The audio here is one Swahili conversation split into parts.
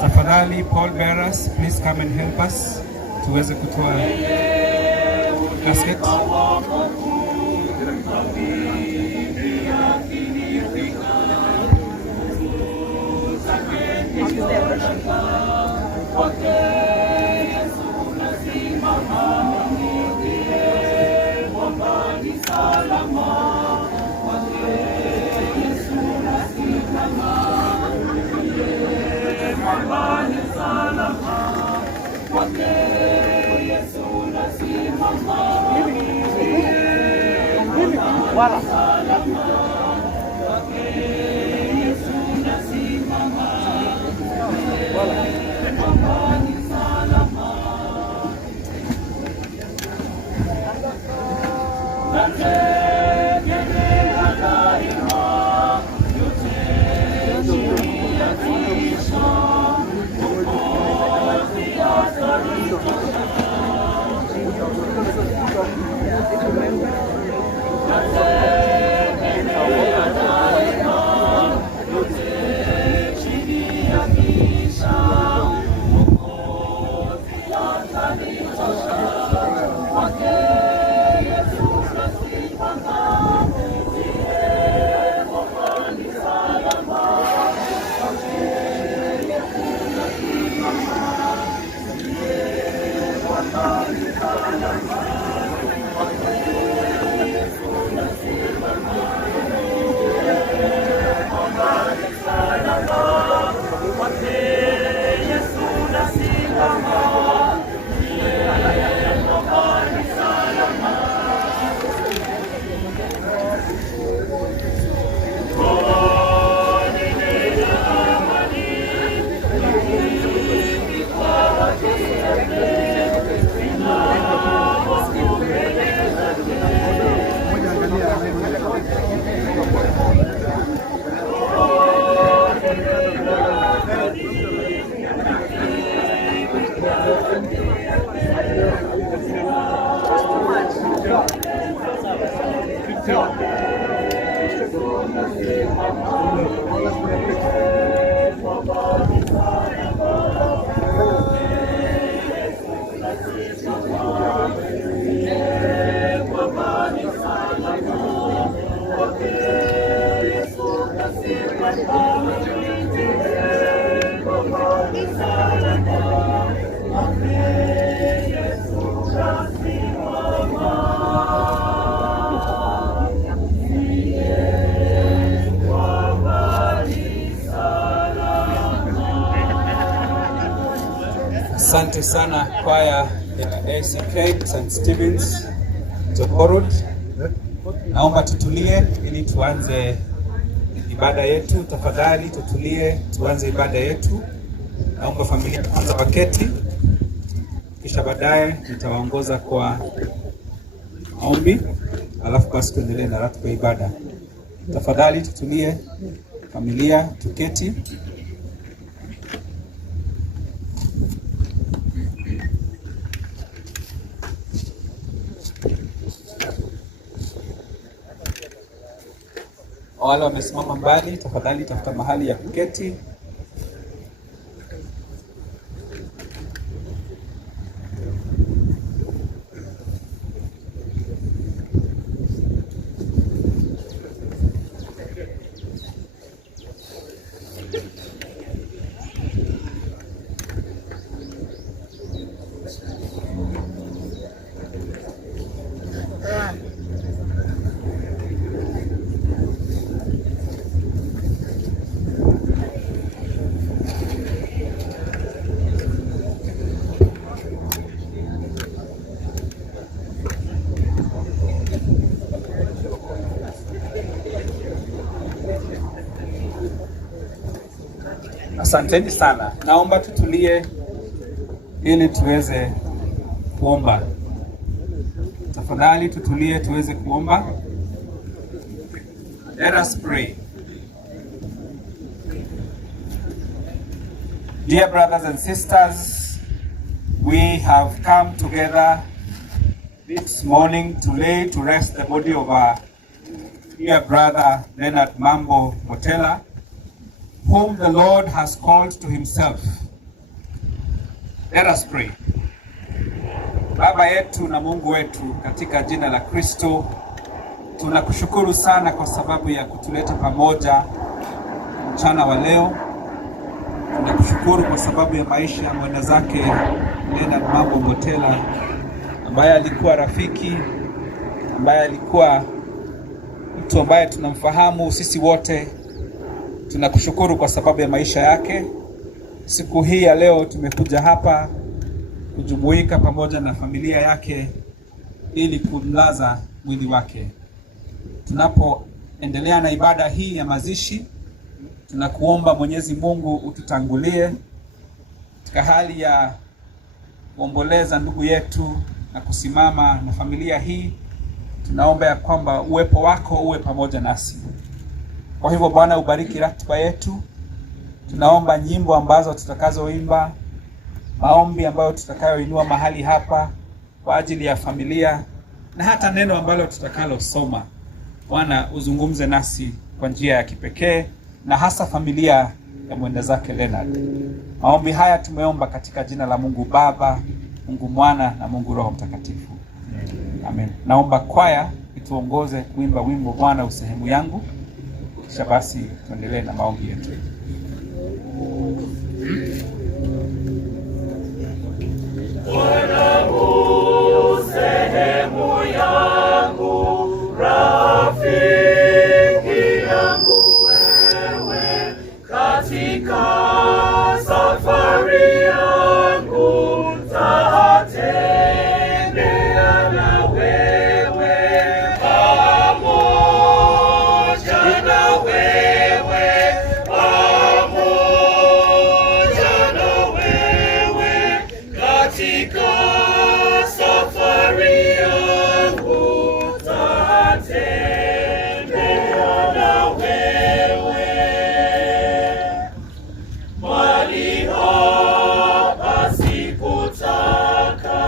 Tafadhali, Paul bearers, please come and help us tuweze kutoa casket. Asante sana kwaya ya ACK St. Stephen's Jokorod. Naomba tutulie ili tuanze ibada yetu. Tafadhali tutulie tuanze ibada yetu. Naomba familia kwanza waketi, kisha baadaye nitawaongoza kwa maombi, alafu basi tuendelee na ratiba ya ibada. Tafadhali tutulie familia, tuketi. Wale wamesimama mbali, tafadhali tafuta mahali ya kuketi. Asanteni sana. Naomba tutulie ili tuweze kuomba. Tafadhali tutulie tuweze kuomba. Let us pray. Dear brothers and sisters, we have come together this morning to lay to rest the body of our dear brother Leonard Mambo Motela, whom the Lord has called to himself. Let us pray. Baba yetu na Mungu wetu, katika jina la Kristo, tunakushukuru sana kwa sababu ya kutuleta pamoja mchana wa leo. Tunakushukuru kwa sababu ya maisha ya mwenda zake Leonard Mambo Motela, ambaye alikuwa rafiki, ambaye alikuwa mtu ambaye tunamfahamu sisi wote. Tunakushukuru kwa sababu ya maisha yake. Siku hii ya leo tumekuja hapa kujumuika pamoja na familia yake ili kumlaza mwili wake. Tunapoendelea na ibada hii ya mazishi, tunakuomba Mwenyezi Mungu ututangulie katika hali ya kuomboleza ndugu yetu na kusimama na familia hii. Tunaomba ya kwamba uwepo wako uwe pamoja nasi. Kwa hivyo Bwana, ubariki ratiba yetu. Tunaomba nyimbo ambazo tutakazoimba, maombi ambayo tutakayoinua mahali hapa kwa ajili ya familia, na hata neno ambalo tutakalosoma. Bwana, uzungumze nasi kwa njia ya kipekee, na hasa familia ya mwenda zake Leonard. Maombi haya tumeomba katika jina la Mungu Baba, Mungu Mwana na Mungu Roho Mtakatifu. Amen. Naomba kwaya ituongoze kuimba wimbo Bwana usehemu yangu. Kisha basi tuendelee na maombi yetu. Bwana usehemu yangu, rafiki yangu wewe, katika safari yangu tatembea na wewe, pamoja na wewe, pamoja na wewe, katika safari yangu tatembea na wewe. Mahali hapa sikutaka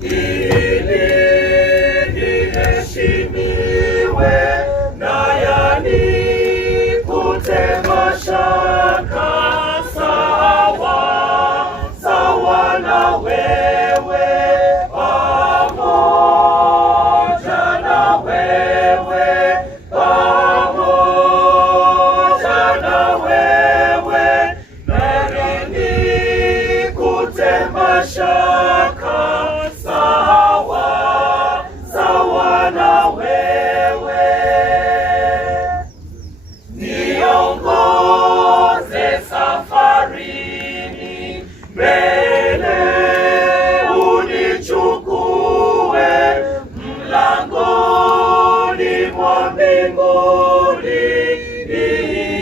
ili niheshimiwe, na yanikute mashaka, sawa sawa na wewe, pamoja na wewe, pamoja na wewe, na yanikute mashaka, sawa sawa na wewe. Niongoze safarini mbele, unichukue mlangoni mwa mbinguni,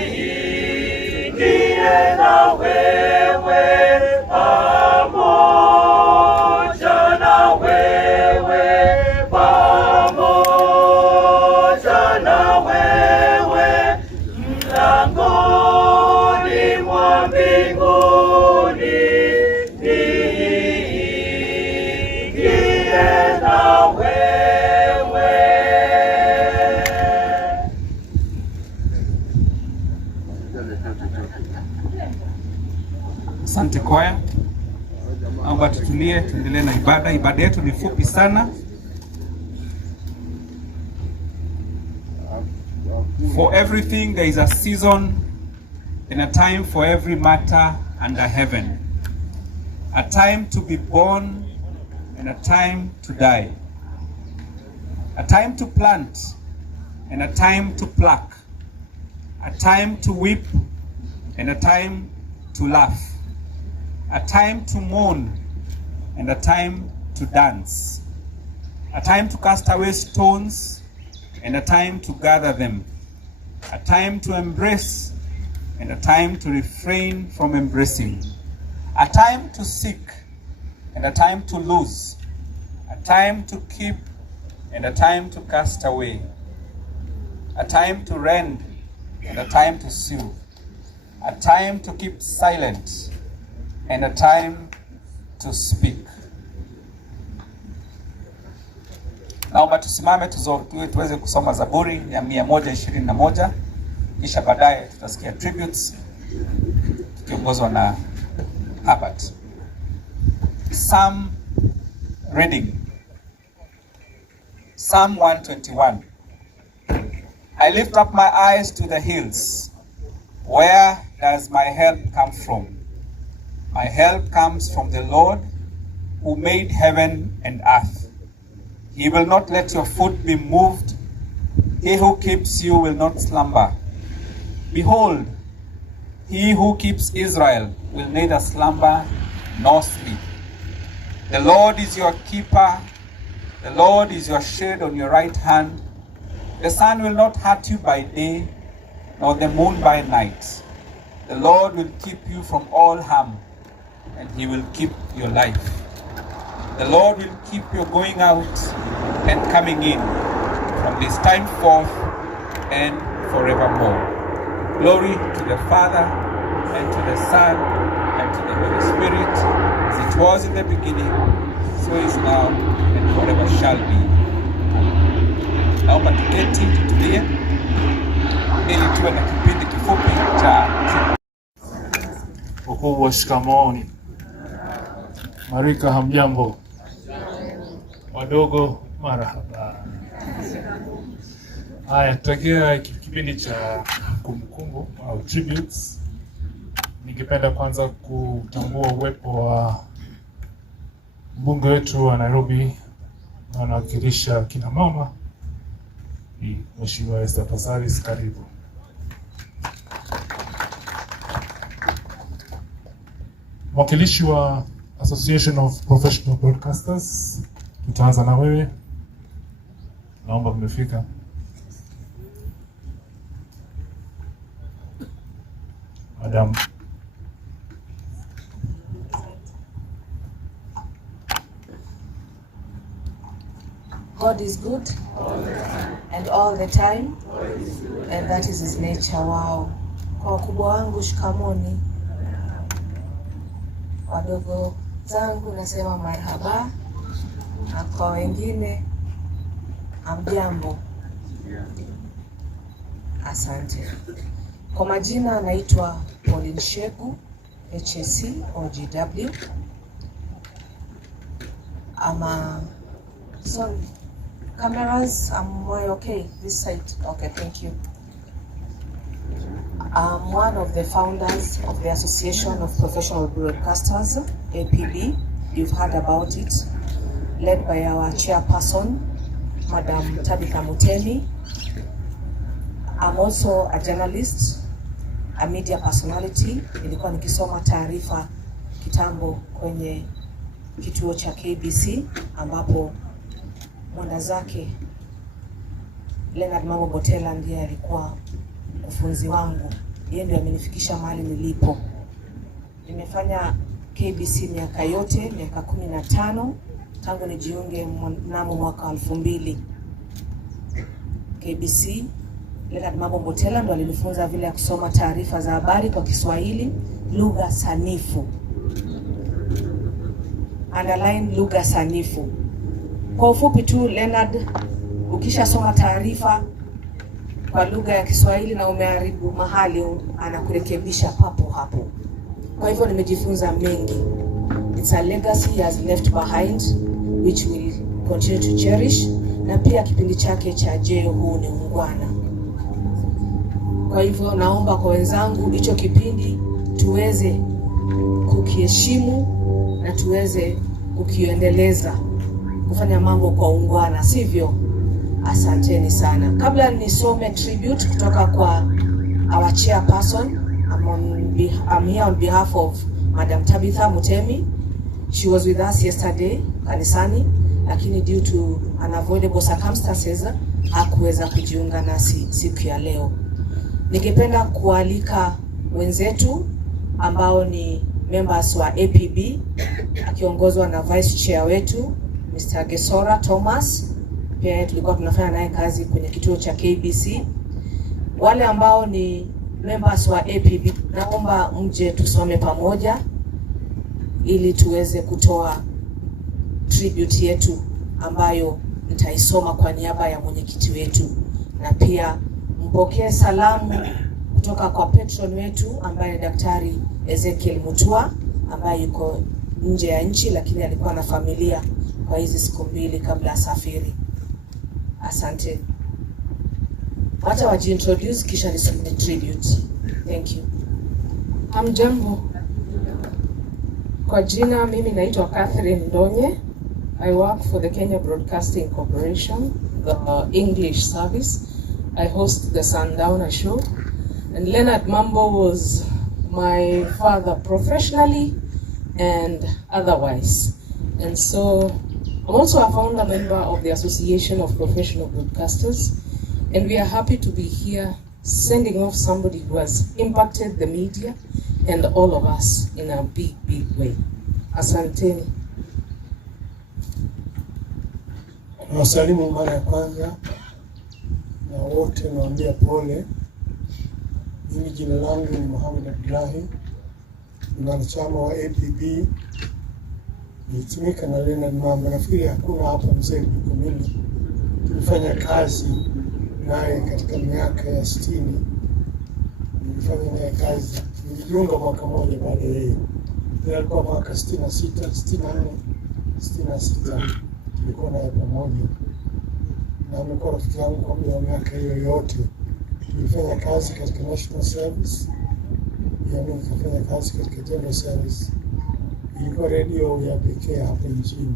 niingie na wewe, pamoja na wewe, pamoja na wewe, mlangoni mwa mbinguni, niingie na wewe. Asante kwaya. Naomba tutulie, tuendelee na ibada. Ibada yetu ni fupi sana. For everything there is a season and a time for every matter under heaven. A time to be born and a time to die. A time to plant and a time to pluck. A time to weep and a time to laugh. A time to mourn and a time to dance. A time to cast away stones and a time to gather them. A time to embrace and a time to refrain from embracing. A time to seek and a time to lose. A time to keep and a time to cast away. a time to rend and a time to sew, a time to keep silent and a time to speak. Naomba tusimame tuweze kusoma Zaburi ya 121, kisha baadaye tutasikia tributes tukiongozwa na Herbert. Psalm reading. Psalm 121. I lift up my eyes to the hills. Where does my help come from? My help comes from the Lord who made heaven and earth. He will not let your foot be moved. He who keeps you will not slumber. Behold, he who keeps Israel will neither slumber nor sleep. The Lord is your keeper. The Lord is your shade on your right hand. The sun will not hurt you by day, nor the moon by night. The Lord will keep you from all harm, and he will keep your life. The Lord will keep you going out and coming in from this time forth and forevermore. Glory to the Father, and to the Son, and to the Holy Spirit, as it was in the beginning, so is now, and forever shall be. Naomba tuketi, tutulie, ili tuwe na kipindi kifupi cha Wakubwa shikamoni. Marika hamjambo. Wadogo marahaba. Haya, tutakia kipindi cha kumbukumbu au tributes. Ningependa kwanza kutambua uwepo wa mbunge wetu wa Nairobi anawakilisha kina mama, Mheshimiwa Esther Passaris, karibu. Mwakilishi wa Association of Professional Broadcasters, tutaanza na wewe. Naomba mmefika. Madam. God is good and all the time, and that is his nature. Wow. Kwa wakubwa wangu shikamoni, wadogo zangu nasema marhaba, na kwa wengine amjambo. Asante. Kwa majina naitwa Pauline Shegu, HSC OGW. Sorry, cameras, am I okay? This side, okay, thank you. I'm one of the founders of the Association of Professional Broadcasters, APB. You've heard about it, led by our chairperson, Madam Tabitha Mutemi. I'm also a journalist, a media personality. Nilikuwa nikisoma taarifa kitambo kwenye kituo cha KBC, ambapo mwenda zake Leonard Mambo Botela ndiye alikuwa mfunzi wangu. Yeye ndiye amenifikisha mahali nilipo. Nimefanya KBC miaka yote, miaka 15 tangu nijiunge mnamo mwaka 2000. KBC Leonard Mambo Botela ndo alinifunza vile ya kusoma taarifa za habari kwa Kiswahili, lugha sanifu. Underline lugha sanifu. Kwa ufupi tu, Leonard, ukisha soma taarifa kwa lugha ya Kiswahili na umeharibu mahali, anakurekebisha papo hapo. Kwa hivyo nimejifunza mengi. It's a legacy he has left behind which will continue to cherish, na pia kipindi chake cha Je huu ni ungwana. Kwa hivyo naomba kwa wenzangu hicho kipindi tuweze kukiheshimu na tuweze kukiendeleza, kufanya mambo kwa ungwana, sivyo? Asanteni sana. Kabla nisome tribute kutoka kwa our chairperson, I'm here on behalf of Madam Tabitha Mutemi. She was with us yesterday kanisani, lakini due to unavoidable circumstances hakuweza kujiunga nasi siku ya leo. Ningependa kualika wenzetu ambao ni members wa APB akiongozwa na vice chair wetu Mr. Gesora Thomas. Pia tulikuwa tunafanya naye kazi kwenye kituo cha KBC. Wale ambao ni members wa APB, naomba mje tusome pamoja ili tuweze kutoa tribute yetu ambayo nitaisoma kwa niaba ya mwenyekiti wetu, na pia mpokee salamu kutoka kwa patron wetu ambaye Daktari Ezekiel Mutua ambaye yuko nje ya nchi, lakini alikuwa na familia kwa hizi siku mbili kabla asafiri. Asante. Wacha wajiintroduce kisha nisome tribute. Thank you. Hamjambo. Kwa jina mimi naitwa Catherine Ndonye. I work for the Kenya Broadcasting Corporation, the English service. I host the Sundowner show. And Leonard Mambo was my father professionally and otherwise. And so I'm also a founder member of the Association of Professional Broadcasters. And we are happy to be here sending off somebody who has impacted the media and all of us in a big, big way. Asanteni. Nawasalimu mara ya kwanza na wote naambia pole. Mimi jina langu ni Mohamed Abdullahi, ni mwanachama wa APB, nilitumika na Leonard Mambo. Nafikiri hakuna hapa mzee kuliko mimi. Tulifanya kazi naye katika miaka ya 60. Nilifanya naye kazi, nilijiunga mwaka mmoja baada ya yeye. Ilikuwa mwaka 66, 64, 66. Tulikuwa naye pamoja na amekuwa rafiki yangu kwa muda wa miaka hiyo yote. Tulifanya kazi katika National Service, mimi nikafanya kazi katika General Service. Ilikuwa radio ya pekee hapa nchini.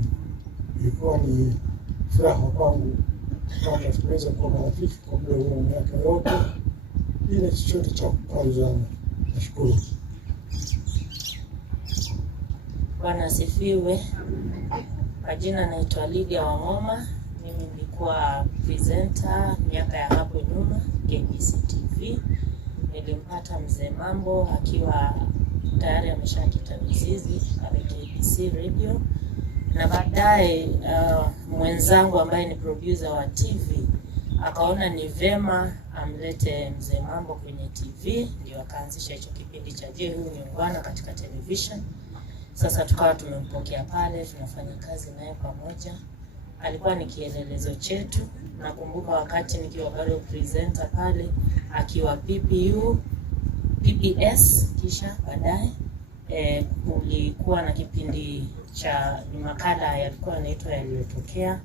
Ilikuwa ni furaha kwangu kwamba tunaweza kuwa marafiki kwa muda wa miaka yote bila chochote cha kupazana. Nashukuru. Bwana asifiwe. Kwa jina naitwa Lydia Wangoma. Mimi nilikuwa presenter miaka ya hapo nyuma KBC TV. Nilimpata mzee Mambo akiwa tayari ameshakita mizizi pale KBC Radio, na baadaye mwenzangu ambaye ni producer wa TV akaona ni vema amlete mzee Mambo kwenye TV, ndio akaanzisha hicho kipindi cha Je, huyu ni Ungwana katika television. Sasa tukawa tumempokea pale, tunafanya kazi naye pamoja. Alikuwa ni kielelezo chetu. Nakumbuka wakati nikiwa bado presenter pale akiwa PPU, PBS, kisha baadaye kulikuwa na kipindi cha makala yalikuwa yanaitwa Yaliyotokea.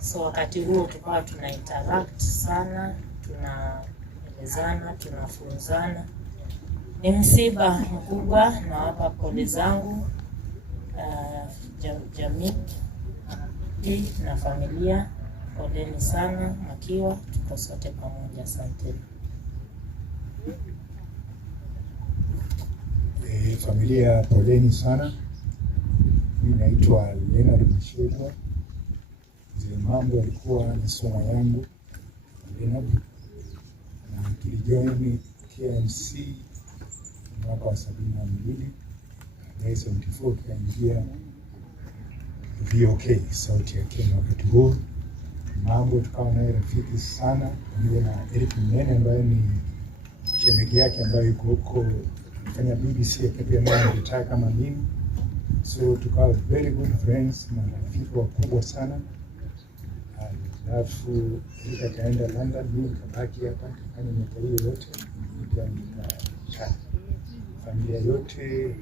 So wakati huo tukawa tuna interact sana, tunaelezana, tunafunzana. Ni msiba mkubwa, na hapa pole zangu jamii na familia. Poleni sana Makiwa, tuko sote pamoja. Asante. Familia poleni sana. Mimi naitwa Leonard Mshegwa. Mzee Mambo alikuwa na soma yangu Leonard, na tulijoin KMC mwaka wa 72 na 74 tukaingia VOK sauti ya Kenya. Wakati huo Mambo tukawa naye rafiki sana, pamoja na Eric Mnene ambaye ni shemeji yake ambaye yuko huko anafanya BBC akipia naye retire kama mimi. So tukawa very good friends na rafiki wakubwa sana. Alafu nikaenda London, mimi nikabaki hapa kufanya miaka hiyo yote. Familia yote